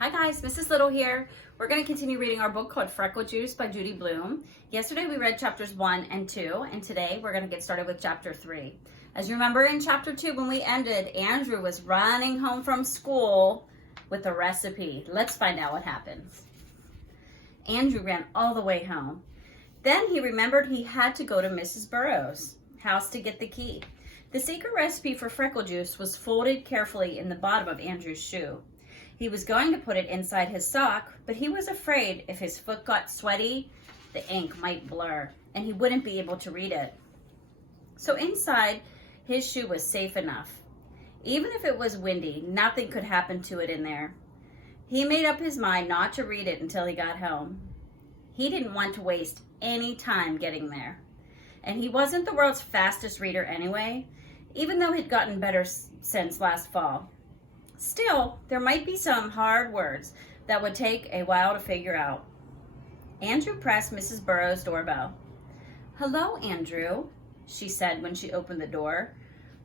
Hi guys, Mrs. Little here. We're going to continue reading our book called Freckle Juice by Judy Blume. Yesterday we read chapters 1 and 2, and today we're going to get started with chapter 3. As you remember in chapter 2 when we ended, Andrew was running home from school with a recipe. Let's find out what happens. Andrew ran all the way home. Then he remembered he had to go to Mrs. Burrow's house to get the key. The secret recipe for freckle juice was folded carefully in the bottom of Andrew's shoe. He was going to put it inside his sock, but he was afraid if his foot got sweaty, the ink might blur, and he wouldn't be able to read it. So inside, his shoe was safe enough. Even if it was windy, nothing could happen to it in there. He made up his mind not to read it until he got home. He didn't want to waste any time getting there. And he wasn't the world's fastest reader anyway, even though he'd gotten better since last fall. Still, there might be some hard words that would take a while to figure out. Andrew pressed Mrs. Burrow's doorbell. "Hello, Andrew," she said when she opened the door.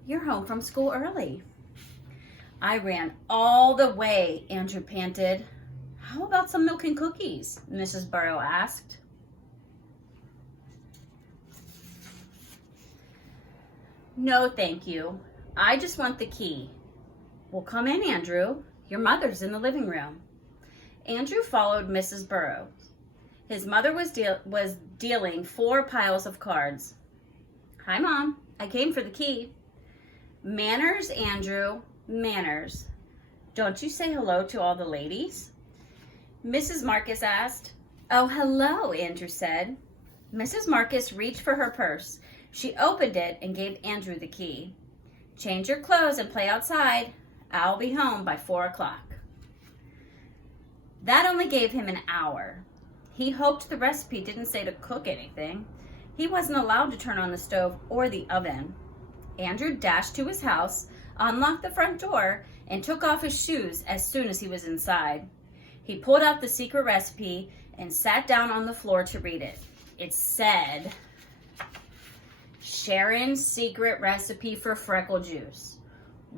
"You're home from school early." "I ran all the way," Andrew panted. "How about some milk and cookies?" Mrs. Burrow asked. "No, thank you. I just want the key." "Well, come in, Andrew. Your mother's in the living room." Andrew followed Mrs. Burrow. His mother was dealing 4 piles of cards. "Hi, Mom. I came for the key." "Manners, Andrew, manners. Don't you say hello to all the ladies?" Mrs. Marcus asked. "Oh, hello," Andrew said. Mrs. Marcus reached for her purse. She opened it and gave Andrew the key. "Change your clothes and play outside. I'll be home by 4 o'clock. That only gave him an hour. He hoped the recipe didn't say to cook anything. He wasn't allowed to turn on the stove or the oven. Andrew dashed to his house, unlocked the front door, and took off his shoes as soon as he was inside. He pulled out the secret recipe and sat down on the floor to read it. It said, "Sharon's secret recipe for freckle juice.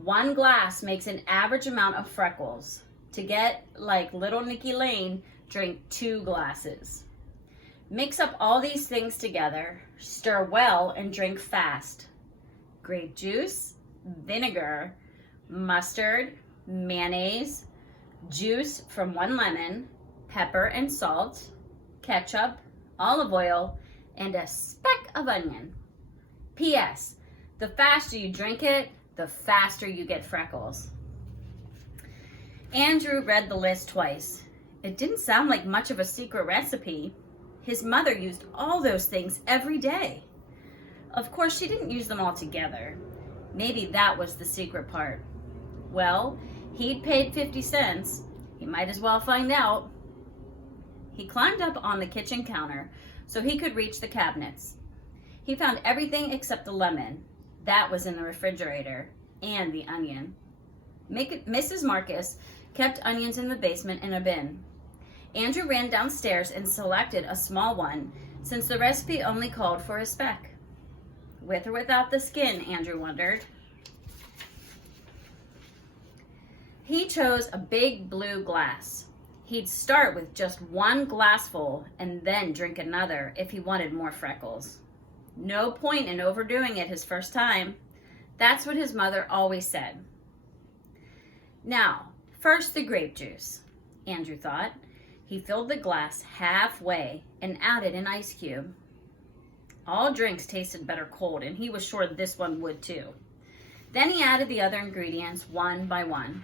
1 glass makes an average amount of freckles. To get like little Nikki Lane, drink 2 glasses. Mix up all these things together, stir well, and drink fast. Grape juice, vinegar, mustard, mayonnaise, juice from 1 lemon, pepper and salt, ketchup, olive oil, and a speck of onion. P.S. The faster you drink it, the faster you get freckles." Andrew read the list twice. It didn't sound like much of a secret recipe. His mother used all those things every day. Of course, she didn't use them all together. Maybe that was the secret part. Well, he'd paid 50 cents. He might as well find out. He climbed up on the kitchen counter so he could reach the cabinets. He found everything except the lemon. That was in the refrigerator, and the onion. Mrs. Marcus kept onions in the basement in a bin. Andrew ran downstairs and selected a small one, since the recipe only called for a speck. With or without the skin, Andrew wondered. He chose a big blue glass. He'd start with just 1 glassful and then drink another if he wanted more freckles. No point in overdoing it his first time. That's what his mother always said. Now, first the grape juice, Andrew thought. He filled the glass halfway and added an ice cube. All drinks tasted better cold, and he was sure this one would too. Then he added the other ingredients one by one.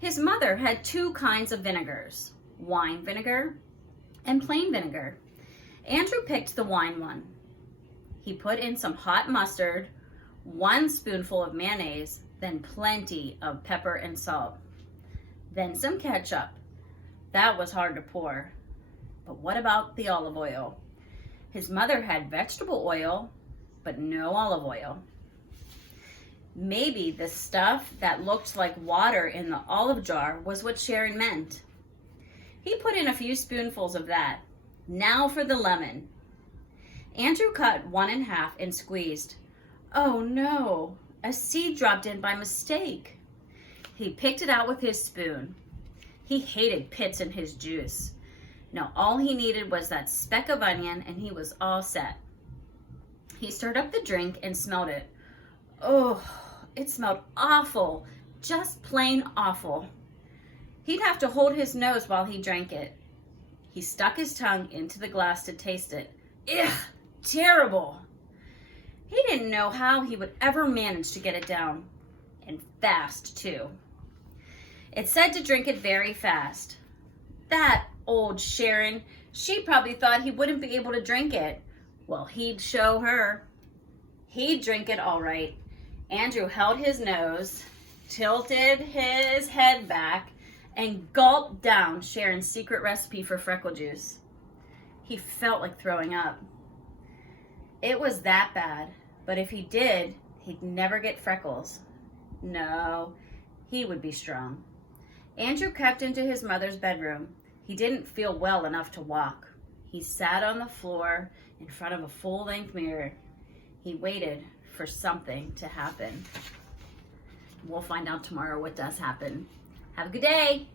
His mother had 2 kinds of vinegars, wine vinegar and plain vinegar. Andrew picked the wine one. He put in some hot mustard, 1 spoonful of mayonnaise, then plenty of pepper and salt. Then some ketchup. That was hard to pour. But what about the olive oil? His mother had vegetable oil, but no olive oil. Maybe the stuff that looked like water in the olive jar was what Sharon meant. He put in a few spoonfuls of that. Now for the lemon. Andrew cut 1 in half and squeezed. Oh no, a seed dropped in by mistake. He picked it out with his spoon. He hated pits in his juice. Now all he needed was that speck of onion and he was all set. He stirred up the drink and smelled it. Oh, it smelled awful, just plain awful. He'd have to hold his nose while he drank it. He stuck his tongue into the glass to taste it. Ugh, terrible. He didn't know how he would ever manage to get it down. And fast, too. It said to drink it very fast. That old Sharon, she probably thought he wouldn't be able to drink it. Well, he'd show her. He'd drink it all right. Andrew held his nose, tilted his head back, and gulped down Sharon's secret recipe for Freckle juice. He felt like throwing up. It was that bad, but if he did, he'd never get freckles. No, he would be strong. Andrew crept into his mother's bedroom. He didn't feel well enough to walk. He sat on the floor in front of a full-length mirror. He waited for something to happen. We'll find out tomorrow what does happen. Have a good day.